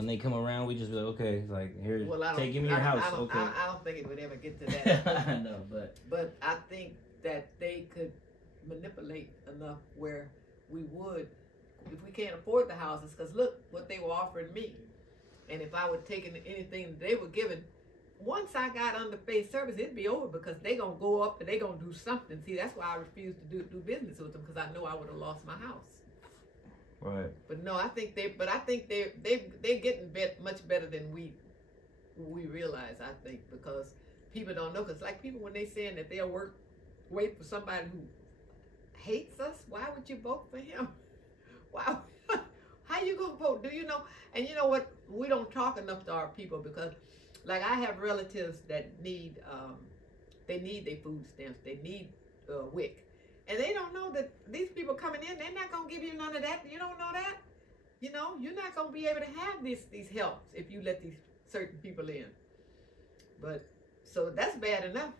when they come around, we just be like, okay, like here, give me your house. I don't think it would ever get to that. I know, but I think that they could manipulate enough where we would, if we can't afford the houses, because look what they were offering me, and if I would take anything they were giving, once I got underpaid service, it'd be over because they gonna go up and they gonna do something. See, that's why I refuse to do business with them, because I know I would have lost my house. Right. But no, I think they're getting much better than we realize. I think because people don't know, because like people when they saying that they'll wait for somebody who hates us, why would you vote for him? Why? How you gonna vote? Do you know? And you know what? We don't talk enough to our people, because like I have relatives that need they need their food stamps, they need WIC, and they don't know that these people coming in, they're not gonna give you none of that. You don't know that. You know, you're not gonna be able to have these helps if you let these certain people in. But so that's bad enough,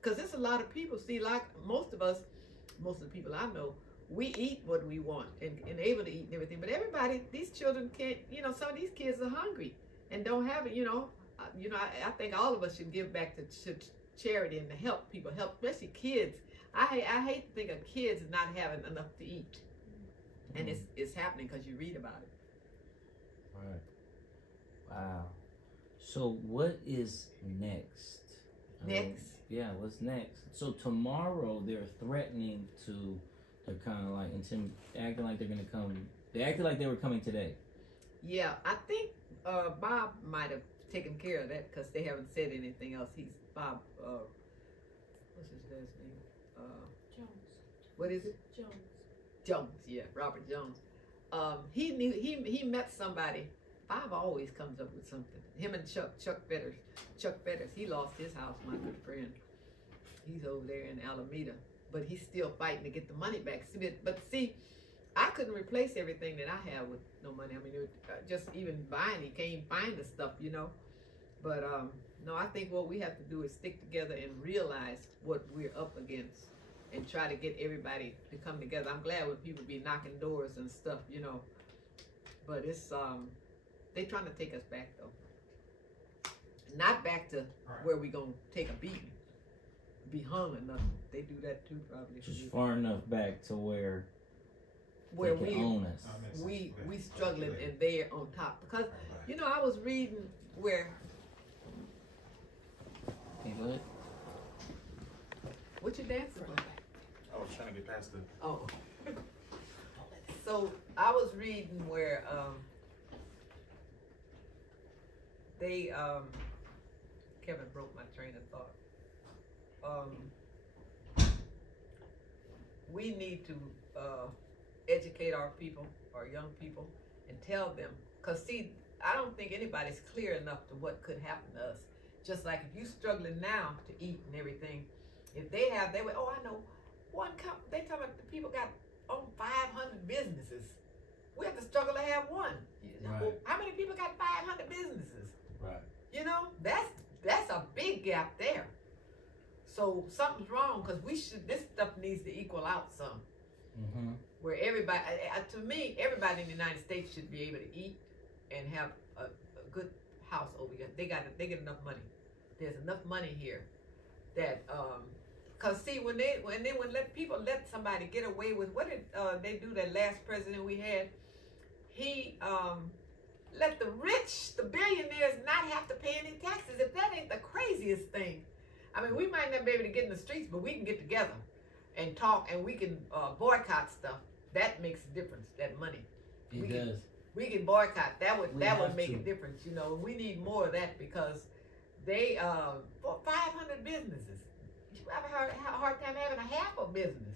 because there's a lot of people. See, like most of the people I know, we eat what we want and able to eat and everything. But everybody, these children can't. You know, some of these kids are hungry and don't have it. You know, I think all of us should give back to charity and to help people, especially kids. I hate to think of kids not having enough to eat, and it's happening because you read about it. Right. Wow. So what is next? Yeah, what's next? So tomorrow they're threatening to. They're kind of like acting like they're gonna come. They acted like they were coming today. Yeah, I think Bob might have taken care of that because they haven't said anything else. He's Bob. What's his last name? Jones. What is it? Jones. Yeah, Robert Jones. He met somebody. Bob always comes up with something. Him and Chuck Fetters. Chuck Fetters. He lost his house. My good friend. He's over there in Alameda, but he's still fighting to get the money back. But see, I couldn't replace everything that I have with no money. I mean, just even buying, he can't even find the stuff, you know. But no, I think what we have to do is stick together and realize what we're up against and try to get everybody to come together. I'm glad when people be knocking doors and stuff, you know. But it's they trying to take us back though. Not back to where we gonna take a beating, be hung or nothing. They do that too, probably. Just far enough back to where we own us. We struggling and they're on top. Because you know, I was reading where. Hey, bud. What you dancing for? I was trying to get past the. Oh. So I was reading where they Kevin broke my train of thought. We need to educate our people, our young people, and tell them. Because see, I don't think anybody's clear enough to what could happen to us. Just like if you're struggling now to eat and everything, if they way, oh, I know, they talk about the people got 500 businesses. We have to struggle to have one. Right. How many people got 500 businesses? Right. You know, that's a big gap there. So something's wrong because this stuff needs to equal out some. Mm-hmm. Where everybody, to me, everybody in the United States should be able to eat and have a good house over here. They get enough money. There's enough money here that cause see when they would let somebody get away with what did they do? That last president we had, he let the rich, the billionaires, not have to pay any taxes. If that ain't the craziest thing. I mean, we might not be able to get in the streets, but we can get together and talk, and we can boycott stuff. That makes a difference. That money. It does. We can boycott. That would make a difference. You know, we need more of that because they for 500 businesses. You have a hard time having a half a business.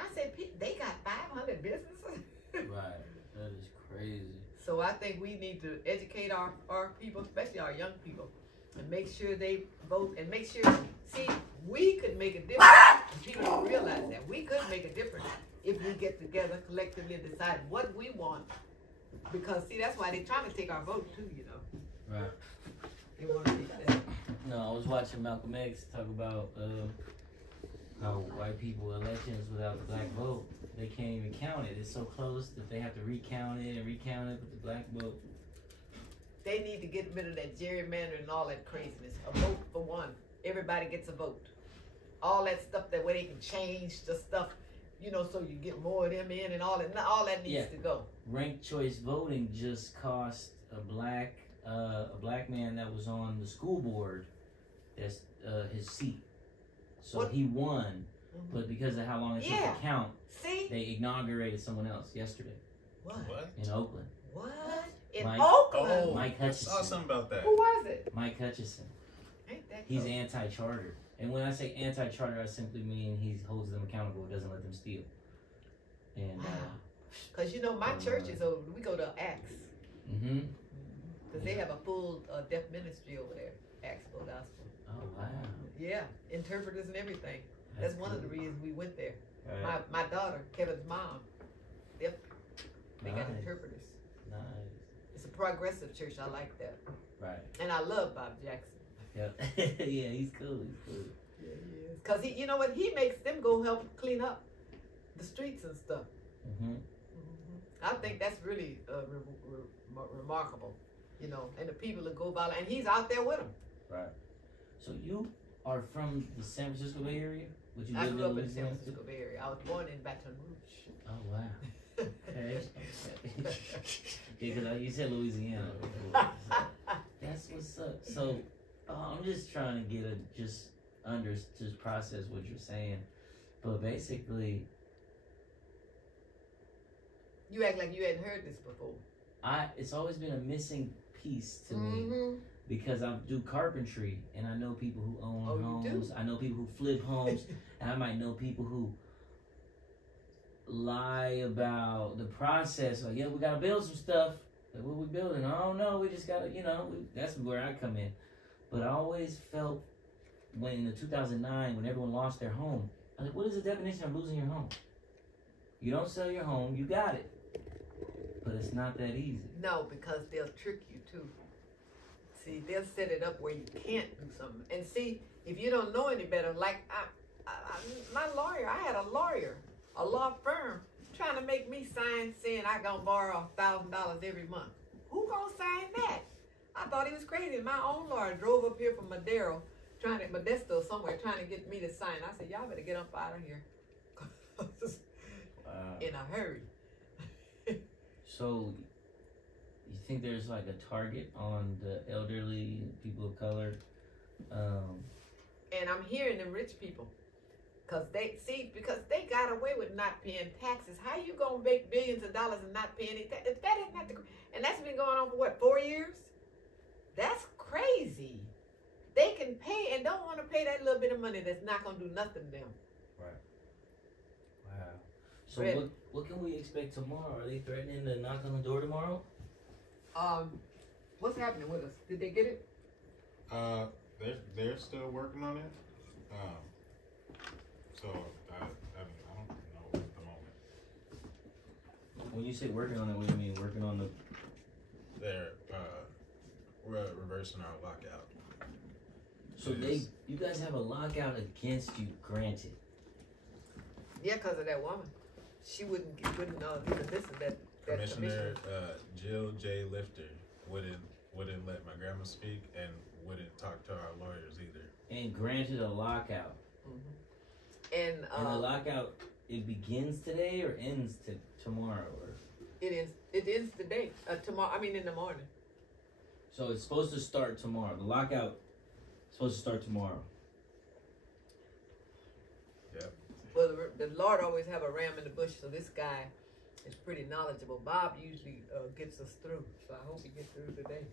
I said they got 500 businesses. Right. That is crazy. So I think we need to educate our people, especially our young people, and make sure they vote and make sure. See, we could make a difference. People don't realize that we could make a difference if we get together collectively and decide what we want. Because see, that's why they're trying to take our vote too. You know. Right. They want to take that. No, I was watching Malcolm X talk about how white people elections without the black vote, they can't even count it. It's so close that they have to recount it, but the black vote They need to get rid of that gerrymandering and all that craziness. A vote for one. Everybody gets a vote. All that stuff that way they can change the stuff, you know, so you get more of them in and all that. All that needs to go. Ranked choice voting just cost a black man that was on the school board that's his seat. So he won, but because of how long it took to count, they inaugurated someone else yesterday. What? In Oakland. What? In Oakland? Oh, Mike Hutchison. I saw something about that. Who was it? Mike Hutchison. Ain't that He's cool? anti-charter. And when I say anti-charter, I simply mean he holds them accountable, doesn't let them steal. And because you know my church is over. We go to Acts. Mm-hmm. Because they have a full deaf ministry over there. Acts Full Gospel. Oh wow. Yeah, interpreters and everything. That's one of the reasons we went there. Right. My daughter, Kevin's mom, they got Nice. interpreters. Nice. It's a progressive church. I like that. Right. And I love Bob Jackson. Yep. Yeah, he's cool. He's cool. Yeah, he is. Because you know what? He makes them go help clean up the streets and stuff. Mm-hmm. I think that's really remarkable, you know, and the people that go by, and he's out there with them. Right. So you are from the San Francisco Bay Area? Would you I live grew up in the Louisiana? San Francisco Bay Area. I was born in Baton Rouge. Oh wow. Okay. Yeah, because you said Louisiana before. So that's what's up. So I'm just trying to get just process what you're saying, but basically, you act like you hadn't heard this before. it's always been a missing piece to me because I do carpentry and I know people who own homes. I know people who flip homes, and I might know people who lie about the process. Like, yeah, we gotta build some stuff. Like, what we building? I don't know. We just gotta, that's where I come in. But I always felt when in the 2009, when everyone lost their home, I was like, what is the definition of losing your home? You don't sell your home, you got it. But it's not that easy. No, because they'll trick you too. See, they'll set it up where you can't do something. And see, if you don't know any better, like my lawyer, I had a lawyer, a law firm, trying to make me sign saying I gonna borrow $1,000 every month. Who gonna sign that? I thought he was crazy. My own lawyer drove up here from Modesto, somewhere, trying to get me to sign. I said, y'all better get up out of here. In a hurry. So, you think there's like a target on the elderly, people of color? And I'm hearing them rich people. Because they got away with not paying taxes. How you gonna make billions of dollars and not paying it? That is not and that's been going on for what, 4 years? That's crazy. They can pay and don't want to pay that little bit of money that's not gonna do nothing to them. Right. Wow. So what can we expect tomorrow? Are they threatening to knock on the door tomorrow? What's happening with us? Did they get it? They're still working on it. So I don't know at the moment. When you say working on it, what do you mean? Working on the? We're reversing our lockout. So you guys have a lockout against you, granted. Yeah, because of that woman. She wouldn't even listen that Commissioner Jill J. Lifter wouldn't let my grandma speak and wouldn't talk to our lawyers either. And granted a lockout. And the lockout, it begins today or ends tomorrow? Or? It ends today. Tomorrow. I mean, in the morning. So it's supposed to start tomorrow. The lockout is supposed to start tomorrow. Yep. Well, the Lord always have a ram in the bush, so this guy is pretty knowledgeable. Bob usually gets us through, so I hope he gets through today.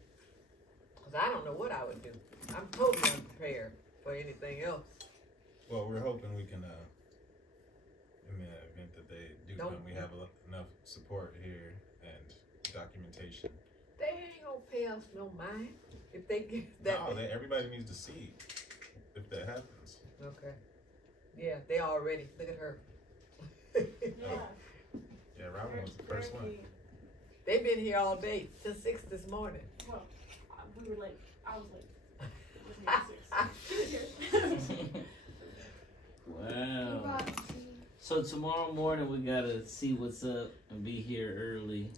Because I don't know what I would do. I'm totally unprepared for anything else. Well, we're hoping we can, in the event that they do come, we have enough support here and documentation. They ain't gonna pay us no mind if they get that. No, everybody needs to see if that happens. Okay. Yeah, they all ready. Look at her. Yeah, Robin was the first one. They've been here all day till 6 this morning. Well, we were late. I was late. 6. Wow. So tomorrow morning we gotta see what's up and be here early.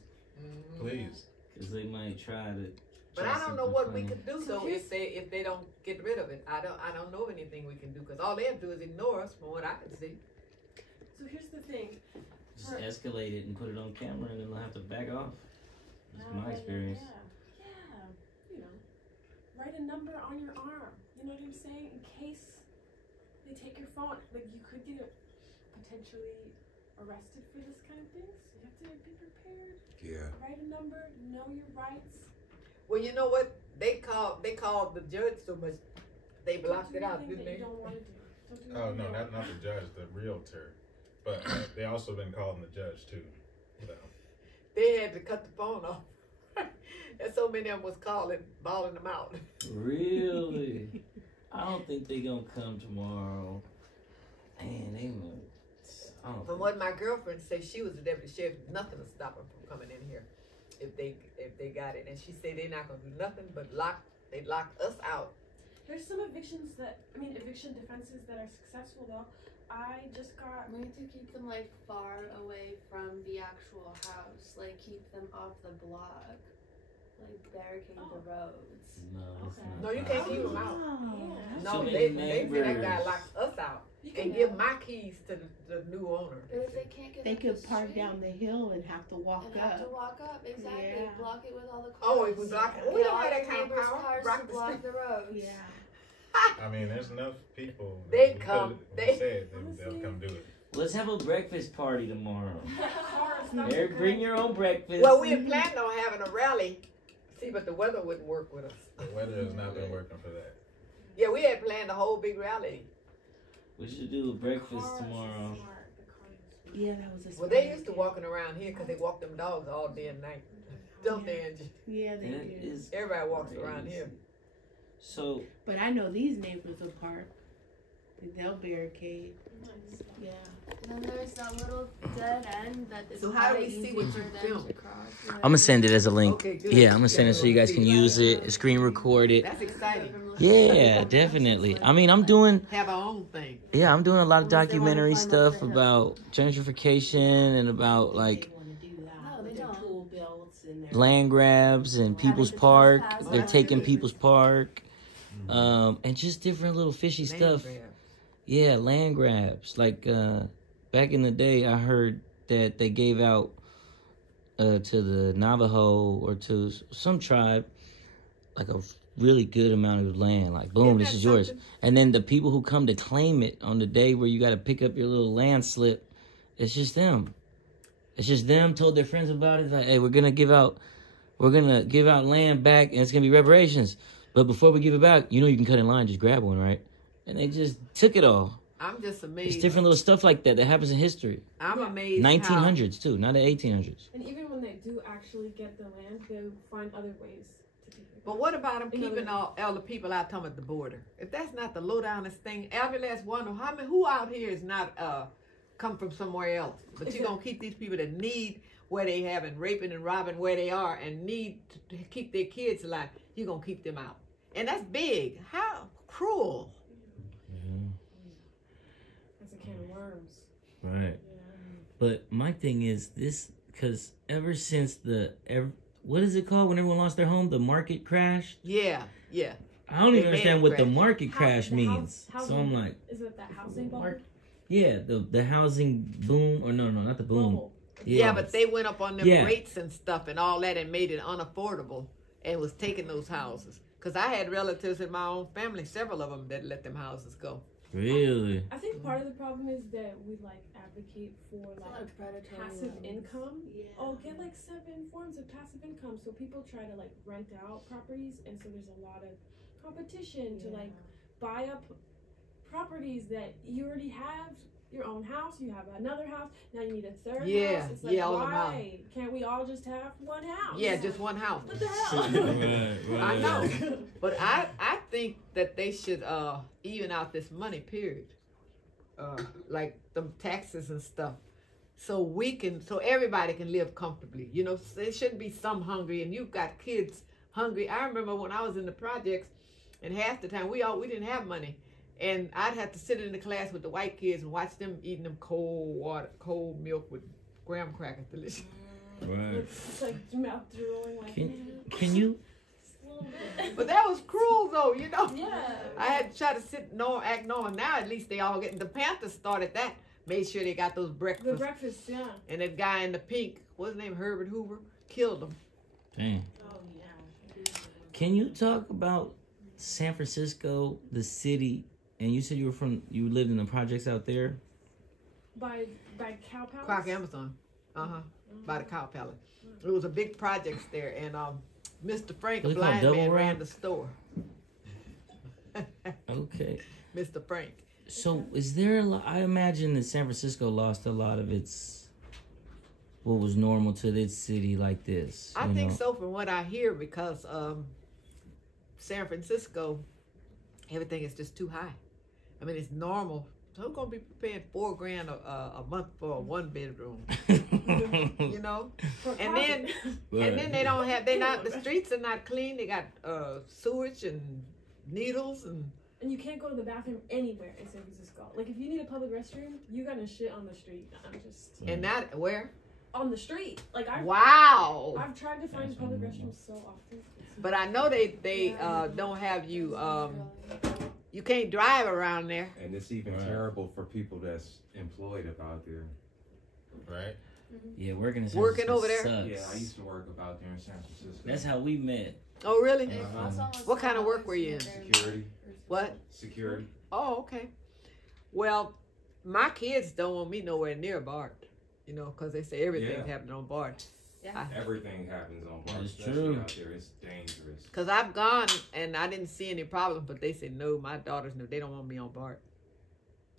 Please. Because they might try to But Try I don't know something what we funny. could do So though here's- if they don't get rid of it. I don't know anything we can do because all they have to do is ignore us from what I can see. So here's the thing. Just escalate it and put it on camera, and then they'll have to back off. That's my experience. Yeah. You know, write a number on your arm. You know what I'm saying? In case they take your phone, like you could get potentially arrested for this kind of thing. So you have to be prepared. Yeah. Write a number. Know your rights. Well, you know what? They called the judge so much they blocked it out, didn't That you they? don't want to do. Don't do Oh anything no, you don't not the judge, the realtor. But they also been calling the judge too. So. They had to cut the phone off. And so many of them was bawling them out. Really? I don't think they gonna come tomorrow. Man, they moved. I don't From think- what my girlfriend said, she was the deputy sheriff. Nothing would stop them from coming in here if they got it. And she said they're not gonna do nothing but they locked us out. There's some eviction defenses that are successful though. I just got. We need to keep them like far away from the actual house, like keep them off the block, like barricade the roads. No, it's Okay. not. No, you can't keep them possible. out. Yeah. No, So many they said that guy neighbors. locked us out You and can give my keys to the new owner. But if they can't get They up could the park street down the hill and have to walk and have to up. walk up, exactly. Yeah. Block it with all the cars. Oh, if we block it, we Get don't all have that your kind of neighbors' power. cars Block to the block street. the roads. Yeah. I mean, there's enough people. They we come, could've- they- we said they'll come do it. Let's have a breakfast party tomorrow. Cars, not Eric, the bring girls. your own breakfast. Well, we had planned on having a rally. See, but the weather wouldn't work with us. The weather has not been working for that. Yeah, we had planned a whole big rally. We should do a breakfast Cars is tomorrow. smart. The cars is smart. Yeah, that was a Well, they smart used to idea. walking around here because they walk them dogs all day and night. Don't they, Angie? Yeah, they That did. is Everybody walks around crazy. here. So, But I know these neighbors will park. They'll barricade. Nice. Yeah. And then there's that little dead end that is So how do we easy see what for you them film? to cross. You know I'm gonna send it as a link. Okay, good. Yeah, I'm gonna send it so you guys can use it, screen record it. That's exciting. Yeah, definitely. I mean, I'm doing Have our own thing. a lot of Unless they wanna documentary climb up stuff the hill. about gentrification and about like They want to do that No, with they their don't. tool belts and their land grabs and people's to park. trespass. They're That's taking good. people's park, and just different little fishy Name stuff. grab. Yeah, land grabs. Like back in the day, I heard that they gave out to the Navajo or to some tribe like a really good amount of land. Like, boom, Isn't this that is yours. something? And then the people who come to claim it on the day where you got to pick up your little land slip, it's just them. It's just them told their friends about it. Like, hey, we're gonna give out land back, and it's gonna be reparations. But before we give it back, you can cut in line, just grab one, right? And they just took it all. I'm just amazed. It's different little stuff like that happens in history. I'm Yeah. amazed. 1900s too, not the 1800s. And even when they do actually get the land, they find other ways to take it. But what about them In other keeping all the people out talking about the border? If that's not the low downest thing, every last one of who out here is not come from somewhere else? But you're gonna keep these people that need where they have and raping and robbing where they are and need to keep their kids alive. You're gonna keep them out, and that's big. How cruel! That's a can of worms. Right. Yeah. But my thing is this, because ever since what is it called when everyone lost their home? The market crash? Yeah. I don't The even understand what the crash. market crash The means. house- So I'm like, Is it that housing bubble? Mark- yeah, the housing boom, or no, not the boom. Bubble. Yeah, but they went up on them Yeah. rates and stuff and all that and made it unaffordable and was taking those houses. Because I had relatives in my own family, several of them that let them houses go. Really? I think part of the problem is that we advocate for It's a lot of predatory passive loans. income. Yeah. Oh, get 7 forms of passive income. So people try to rent out properties, and so there's a lot of competition to buy up properties that you already have. Your own house, you have another house. Now you need a third Yeah, house. It's yeah, all them why can't we all just have one house? Yeah, just one house. What the hell? I know. But I think that they should even out this money, period. Like the taxes and stuff. So everybody can live comfortably. There shouldn't be some hungry and you've got kids hungry. I remember when I was in the projects and half the time we didn't have money. And I'd have to sit in the class with the white kids and watch them eating them cold milk with graham crackers, delicious. Right. It's mouth drooling. Can you But that was cruel, though, you know. Yeah. I had to try to act normal. Now at least they all getting. The Panthers started that. Made sure they got those breakfasts. The breakfast, yeah. And that guy in the pink, what's his name, Herbert Hoover, killed him. Dang. Oh yeah. Can you talk about San Francisco, the city? And you said you lived in the projects out there. By Cow Palace. Clark Amazon. By the Cow Palace. It was a big projects there, and Mr. Frank, a They call it blind Double man, ran Rock? the store. Okay. Mr. Frank. So is there a lot? I imagine that San Francisco lost a lot of its what was normal to its city like this. I think so from what I hear, because San Francisco, everything is just too high. I mean, it's normal. So I'm gonna be paying $4,000 a month for a 1-bedroom, you know. And then they don't have. The streets are not clean. They got sewage and needles and. And you can't go to the bathroom anywhere in San Francisco. Like, if you need a public restroom, you gotta shit on the street. I'm just And that where? on the street. Like, I've tried to find public restrooms so often. But I know they don't have you. You can't drive around there. And it's even terrible for people that's employed about there. Right? Yeah, working in San Working Francisco over there? sucks. Yeah, I used to work about there in San Francisco. That's how we met. Oh, really? Uh-huh. What kind of work were you in? Security. What? Security. Oh, okay. Well, my kids don't want me nowhere near BART, you know, because they say everything's happening on BART. Yeah. Everything happens on BART. That's especially true. out there. It's dangerous. Because I've gone and I didn't see any problems, but they said, no, my daughters know they don't want me on BART.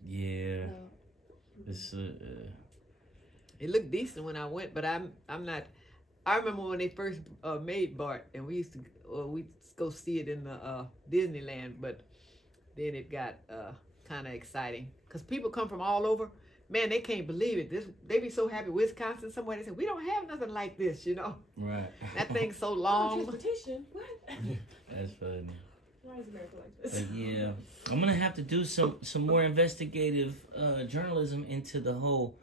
Yeah. No. It's It looked decent when I went, but I'm not. I remember when they first made BART, and we used to go see it in the Disneyland, but then it got kind of exciting because people come from all over. Man, they can't believe it. They be so happy. Wisconsin, somewhere they say we don't have nothing like this, you know. right. That thing's so Oh, long. transportation? What? That's funny. Why is America like this? But yeah, I'm gonna have to do some more investigative journalism into the whole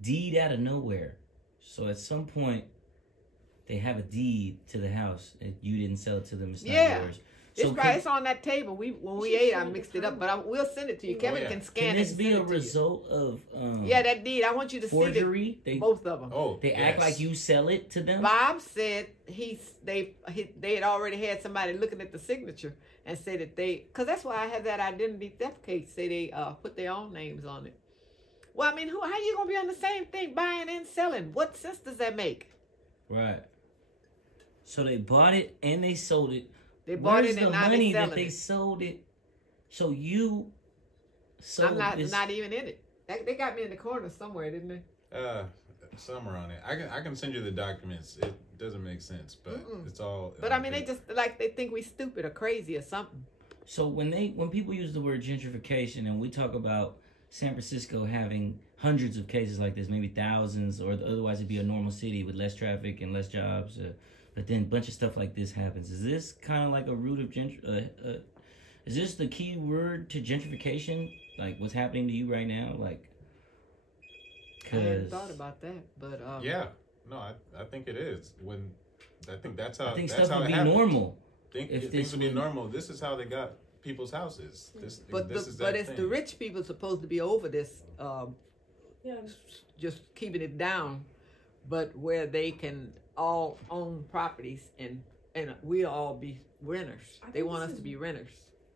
deed out of nowhere. So at some point, they have a deed to the house and you didn't sell it to them. It's not yours. So It's on that table. When we ate, I mixed it up, but we'll send it to you. Kevin can scan can it. this and be send a it to you. result of that deed? I want you to forgery? see both of them. Oh, They act like you sell it to them. Bob said they had already had somebody looking at the signature and said that because that's why I had that identity theft case. Say they put their own names on it. Well, I mean, how you gonna be on the same thing, buying and selling? What sense does that make? Right. So they bought it and they sold it. They bought Where's it and the now money they selling that they it. sold it? So you sold I'm this. not even in it. They got me in the corner somewhere, didn't they? Somewhere on it. I can send you the documents. It doesn't make sense, but it's all. But I mean, they just they think we stupid or crazy or something. So when people use the word gentrification and we talk about San Francisco having hundreds of cases like this, maybe thousands, or otherwise it'd be a normal city with less traffic and less jobs, but then a bunch of stuff like this happens. Is this kind of like a root of is this the key word to gentrification? Like what's happening to you right now? Like, I hadn't thought about that, but yeah, no, I think it is. I think that's how. I think that's stuff how would it be happens. normal. If things would be normal, this is how they got people's houses. but this is but that it's thing. the rich people supposed to be over this, Yeah. just keeping it down, but where they can all own properties and we'll all be renters. I They think want this us to is- be renters.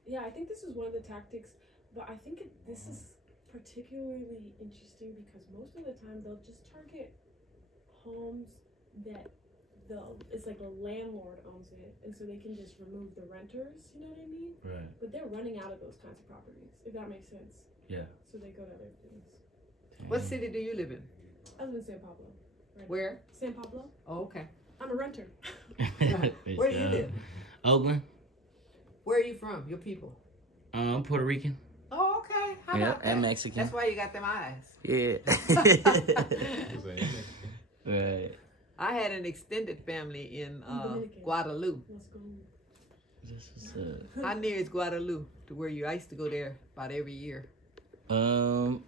Yeah, I think this is one of the tactics, but I think this is particularly interesting because most of the time they'll just target homes that it's like the landlord owns it, and so they can just remove the renters. You know what I mean? Right. But they're running out of those kinds of properties, if that makes sense. Yeah. So they go to other things. What city do you live in? I live in San Pablo. Right now. Where? San Pablo. Oh, okay. I'm a renter. Where do you live? Oakland. Where are you from? Your people? I'm Puerto Rican. Oh, okay. How Yeah, about that? and Mexican. That's why you got them eyes. Yeah. It was a- Right. I had an extended family in Dominican. Guadalupe. Let's go. This is How near is Guadalupe to where you? I used to go there about every year. I don't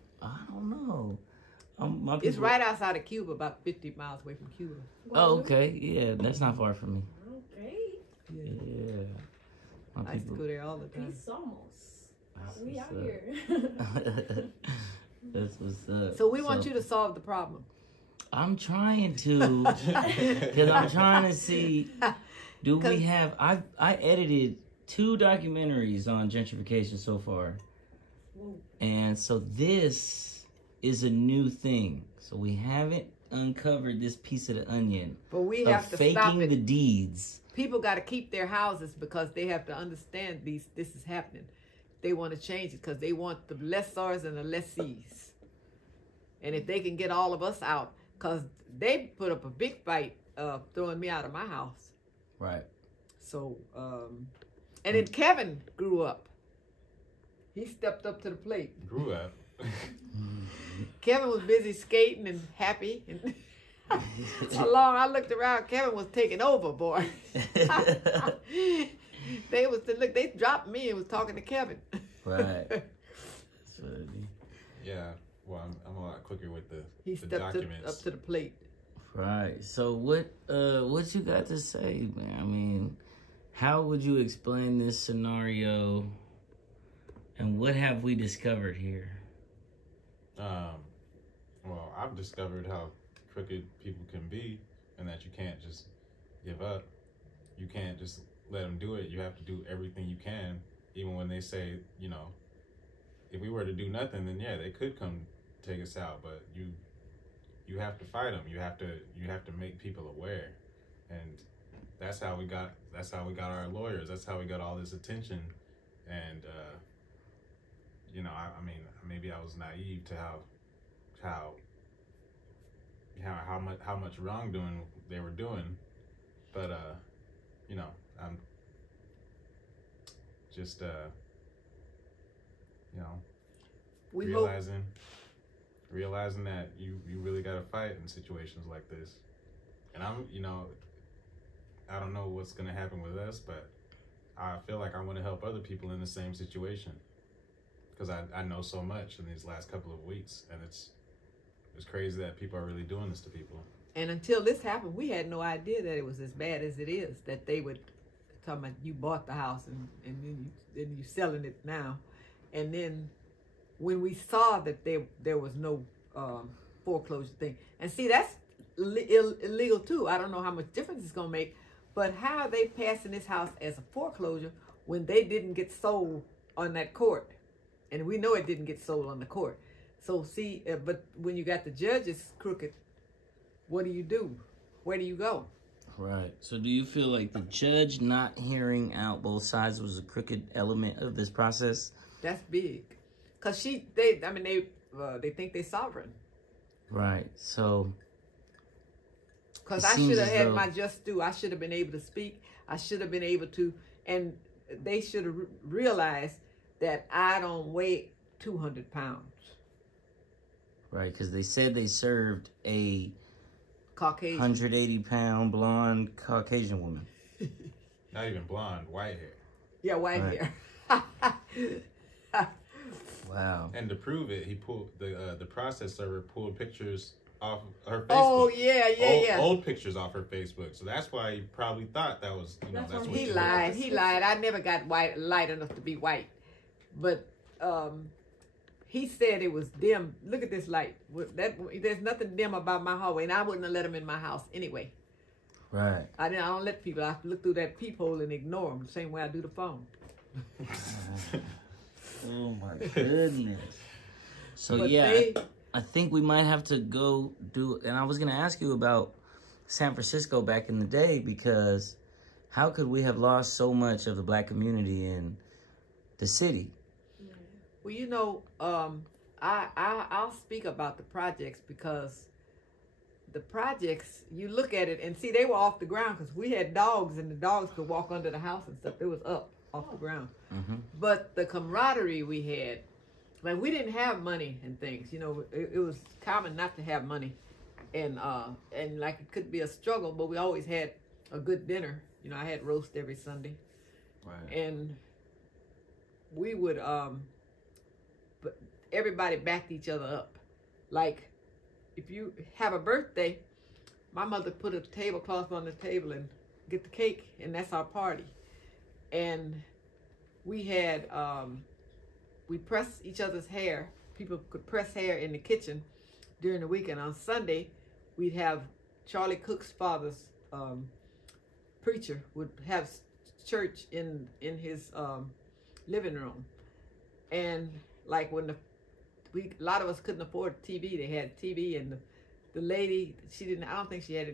know. My It's people- right outside of Cuba, about 50 miles away from Cuba. Oh, okay. Yeah, that's not far from me. Okay. Yeah. I used to go there all the time. Peace almost. That's We what's out up. here. That's what's up. So we want you to solve the problem. I'm trying to, because I'm trying to see, do we have, I edited 2 documentaries on gentrification so far. And so this is a new thing. So we haven't uncovered this piece of the onion. But we of have to faking stop it. the deeds. People got to keep their houses because they have to understand this is happening. They want to change it because they want the lessors and the lessees. And if they can get all of us out, because they put up a big fight throwing me out of my house. Right. So, and then Kevin grew up. He stepped up to the plate. Grew up. Kevin was busy skating and happy. And along, I looked around. Kevin was taking over, boy. They dropped me and was talking to Kevin. Right. That's funny. Yeah. Well, I'm a lot quicker with the Stepped documents. up to the plate. Right. So what you got to say, man? I mean, how would you explain this scenario, and what have we discovered here? Well, I've discovered how crooked people can be, and that you can't just give up. You can't just let them do it. You have to do everything you can, even when they say, you know, if we were to do nothing, then yeah, they could come take us out. But you have to fight them. You have to make people aware, and that's how we got our lawyers. That's how we got all this attention, and you know, I mean, maybe I was naive to how much wrongdoing they were doing, but you know, I'm just you know, realizing that you really got to fight in situations like this. And I'm, you know, I don't know what's gonna happen with us, but I feel like I want to help other people in the same situation, because I know so much in these last couple of weeks, and it's crazy that people are really doing this to people. And until this happened, we had no idea that it was as bad as it is. That they would talk about you bought the house and then you selling it now, and then when we saw that there was no foreclosure thing, and see that's illegal too. I don't know how much difference it's gonna make, but how are they passing this house as a foreclosure when they didn't get sold on that court, and we know it didn't get sold on the court. So see, but when you got the judges crooked, what do? Where do you go? Right. So do you feel like the judge not hearing out both sides was a crooked element of this process? That's big. Cause they think they're sovereign. Right. So. Cause I should have had my just due. I should have been able to speak. I should have been able to, and they should have realized that I don't weigh 200 pounds. Right, because they said they served a Caucasian, 180-pound blonde Caucasian woman. Not even blonde, white hair. Yeah, white hair. Wow. And to prove it, he pulled the process server pulled pictures off her Facebook. Oh yeah. Old pictures off her Facebook. So that's why he probably thought that was, you know, that's what he lied. He lied. I never got light enough to be white, but he said it was dim. Look at this light. There's nothing dim about my hallway, and I wouldn't have let him in my house anyway. Right. I don't let people. I look through that peephole and ignore them the same way I do the phone. Oh my goodness. So but yeah, I think we might have to go do. And I was gonna ask you about San Francisco back in the day, because how could we have lost so much of the black community in the city? Well, you know, I'll speak about the projects, because the projects, you look at it and see they were off the ground because we had dogs, and the dogs could walk under the house and stuff. It was up off the ground. Mm-hmm. But the camaraderie we had, like we didn't have money and things, you know, it was common not to have money, and like it could be a struggle, but we always had a good dinner. You know, I had roast every Sunday, right. And we would but everybody backed each other up. Like, if you have a birthday, my mother put a tablecloth on the table and get the cake, and that's our party. And we had we press each other's hair. People could press hair in the kitchen during the week, and on Sunday we'd have Charlie Cook's father's preacher would have church in his living room, and like when a lot of us couldn't afford TV, they had TV, and the lady, I don't think she had any